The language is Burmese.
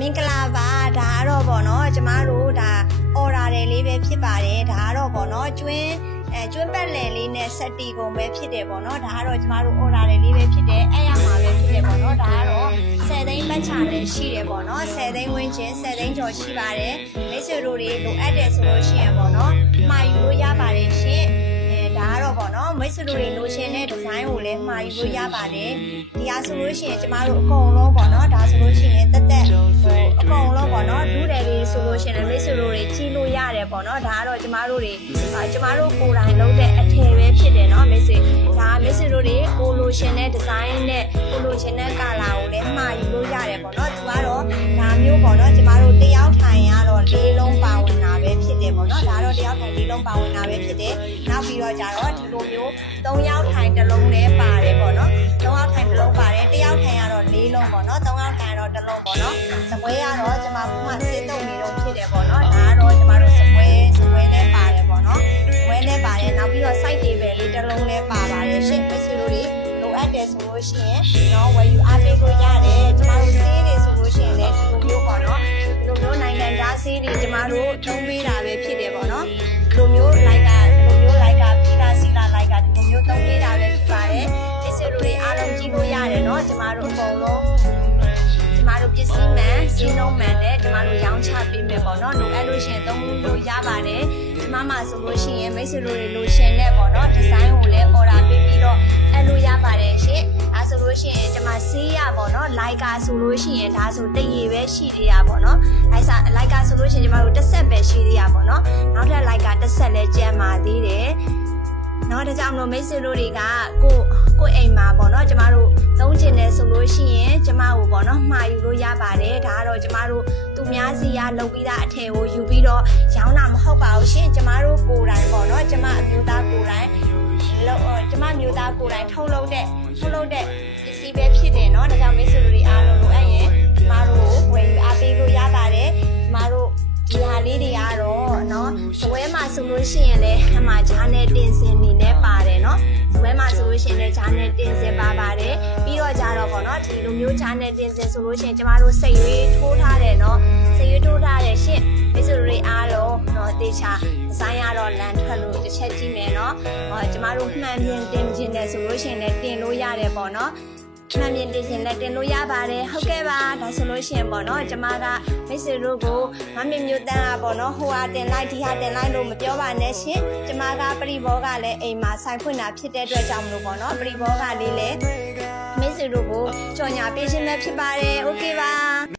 မင်္ဂလာပါဒါကတော့ပေါ့နော်ကျမတို့ဒါ order တယ်လေးပဲဖြစ်ပါတယ်ဒါကတော့ပေါ့နော်ကျွန်းပတ်လည်လေးနဲ့စက်တီကုန်ပဲဖြစ်တယ်ပေါ့နော်ဒါကတော့ကျမတို့ order တယ်လေးပဲဖြစ်တယ်အဲ့ရမှာပဲဖြစ်တယ်ပေါ့နော်ဒါကတော့10 သိန်းပတ်ချာလည်းရှိတယ်ပေါ့နော်10 သိန်းဝန်းကျင်10 သိန်းကျော်ရှိပါတယ်မိတ်ဆွေတို့တွေလိုအပ်တယ်ဆိုလို့ရှိရင်ပေါ့နော်မှာယူလို့ရပါတယ်ရှင်ဒါကတော့ပေါ့နော်မိတ်ဆွေတို့တွေလိုချင်တဲ့ဒီဇိုင်းကိုလည်းမှာယူလို့ရပါတယ်ဒီဟာဆိုလို့ရှိရင်ကျမတို့အကုန်လုံးပေါ့နော်ဒါဆိုလို့ရှိရင်တက်အကုန်လုံးပေါ့နော်ဒူးတယ်လေးဆိုလို့ရှိရင်မိတ်ဆွေတို့တွေကြီးလို့ရတယ်ပေါ့နော်ဒါကတော့ကျမတို့ကိုယ်တိုင်လုပ်တဲ့အထည်ပဲဖြစ်တယ်နော်မိတ်ဆွေဒါမိတ်ဆွေတို့တွေကိုလိုချင်တဲ့ဒီဇိုင်းနဲ့ကိုလိုချင်တဲ့ကာလာကိုလည်းမှာယူလို့ရတယ်ပေါ့နော်သူကတော့ဒါမျိုးပေါ့နော်ကျမတို့တယောက်ထိုင်ရတော့လေးလုံးပါဝင်တာပဲဖြစ်တယ်ပေါ့နော်ဒါတော့တယောက်ထိုင်လေးလုံးပါဝင်တာပဲဖြစ်တယ်နောက်ပြီးတော့ကြတော့ဒီလိုမျိုး3ယောက်ထိုင်တစ်လုံးလည်းပါတယ်ပေါ့နော်3ယောက်ထိုင်တစ်လုံးပါတယ်တယောက်ထိုင်ရတော့လေးလုံးပေါ့နော်3ယောက်ထိုင်ရတော့တစ်လုံးပေါ့နော်စပွဲကတော့ကျမကမှစစ်တုံနေတော့ဖြစ်တယ်ပေါ့နော်ဒါကတော့ကျမတို့စပွဲလည်းပါတယ်ပေါ့နော်စပွဲလည်းပါတယ်နောက်ပြီးတော့ site table လေးတစ်လုံးလည်းပါပါတယ်ရှင့်မိတ်ဆွေတို့တွေလိုအပ်တယ်ဆိုလို့ရှိရင်နော်ဝယ်ယူအားပေးလို့ရတယ်ကျမတို့ဆေးတွေဆိုလို့ရှိရင်လည်းဒီလိုမျိုးပေါ့နော်ဒီလိုမျိုးနိုင်ငံခြားဆေးတွေကျမတို့ထုံးပေးတာပဲဖြစ်တယ်ပေါ့နော်ဒီလိုမျိုးလိုက်ကဖီလာစီလာလိုက်ကဒီလိုမျိုးထုံးပေးတာပဲဖြစ်ပါတယ်မိတ်ဆွေတို့တွေအားလုံးကြည့်လို့ရတယ်နော်ကျမတို့အကုန်လုံးကျမတို့ပစ္စည်းမှန်စီးနှုံးမှန်နဲ့ကျမတို့ရောင်းချပေးမယ်ပေါ့နော်လိုအပ်လို့ရှိရင်သုံးလို့ရပါတယ်ကျမမှဆိုလို့ရှိရင်မိတ်ဆွေတို့တွေလိုရှင်နဲ့ပေါ့နော်ဒီဇိုင်းကိုလည်း order ပေးပြီးတော့အဲ့လိုရပါတယ်ရှင်ဒါဆိုလို့ရှိရင်ကျမဆေးရပေါ့နော်လိုက်ကာဆိုလို့ရှိရင်ဒါဆိုတရေပဲရှိသေးတာပေါ့နော်လိုက်ကာဆိုလို့ရှိရင်ကျမတို့တစ်ဆက်ပဲရှိသေးတာပေါ့နော်နောက်ထပ်လိုက်ကာတစ်ဆက်လည်းကျန်ပါသေးတယ်နော်ဒါကြောင့်မလို့မိတ်ဆွေတို့တွေကကိုအိမ်မှာပေါ့နော်ကျမတို့သုံးချင်တယ်ဆိုလို့ရှိရင်ကျမကိုပေါ့နော်မှာယူလို့ရပါတယ်ဒါကတော့ကျမတို့သူများစီကလုပ်ပြီးသားအထည်ကိုယူပြီးတော့ရောင်းတာမဟုတ်ပါဘူးရှင်ကျမတို့ကိုယ်တိုင်ပေါ့နော်ကျမအမျိုးသားကိုယ်တိုင်ကျမမျိုးသားကိုယ်တိုင်ထုတ်လုပ်တဲ့ပစ္စည်းပဲဖြစ်တယ်နော်ဒါကြောင့်မိတ်ဆွေတို့တွေအားလုံးလိုအပ်ရင်ကျမတို့ကိုဝယ်ယူအားပေးလို့ရပါတယ်ကျမတို့ဒီဟာလေးတွေကတော့နော်စပွဲမှာဆိုလို့ရှိရင်လည်းအမှဂျားနဲ့တင်စင်နေနဲ့ပါတယ်နော်စပွဲမှာဆိုလို့ရှိရင်လည်းဂျားနဲ့တင်စင်ပါပါတယ်ပြီးတော့ကြတော့ပေါ့နော်ဒီလိုမျိုးဂျားနဲ့တင်စင်ဆိုလို့ရှိရင်ကျမတို့စိတ်ရွေးထိုးထားတယ်နော်စိတ်ရွေးထိုးထားတယ်ရှင့်မိတ်ဆွေတို့တွေအားလုံးနော်တေချာဒီဇိုင်းကတော့လန်ထွက်လို့တစ်ချက်ကြည့်မယ်နော်ကျမတို့မှန်ပြင်တင်ခြင်းတယ်ဆိုလို့ရှိရင်လည်းတင်လို့ရတယ်ပေါ့နော်မှန်ပြင်တင်ခြင်းလည်းတင်လို့ရပါတယ်ဟုတ်ကဲ့ပါဒါဆိုလို့ရှိရင်ပေါ့နော်ကျမကမိတ်ဆွေတို့ကိုမမမျိုးတန်းอ่ะပေါ့နော်ဟိုဟာတင်လိုက်ဒီဟာတင်လိုက်လို့မပြောပါနဲ့ရှင်ကျမကပရိဘောကလည်းအိမ်မှာဆိုင်ဖွင့်တာဖြစ်တဲ့အတွက်ကြောင့်မလို့ပေါ့နော်ပရိဘောကလေးလည်းမိတ်ဆွေတို့ကိုကြော်ညာပေးခြင်းလည်းဖြစ်ပါတယ်โอเคပါ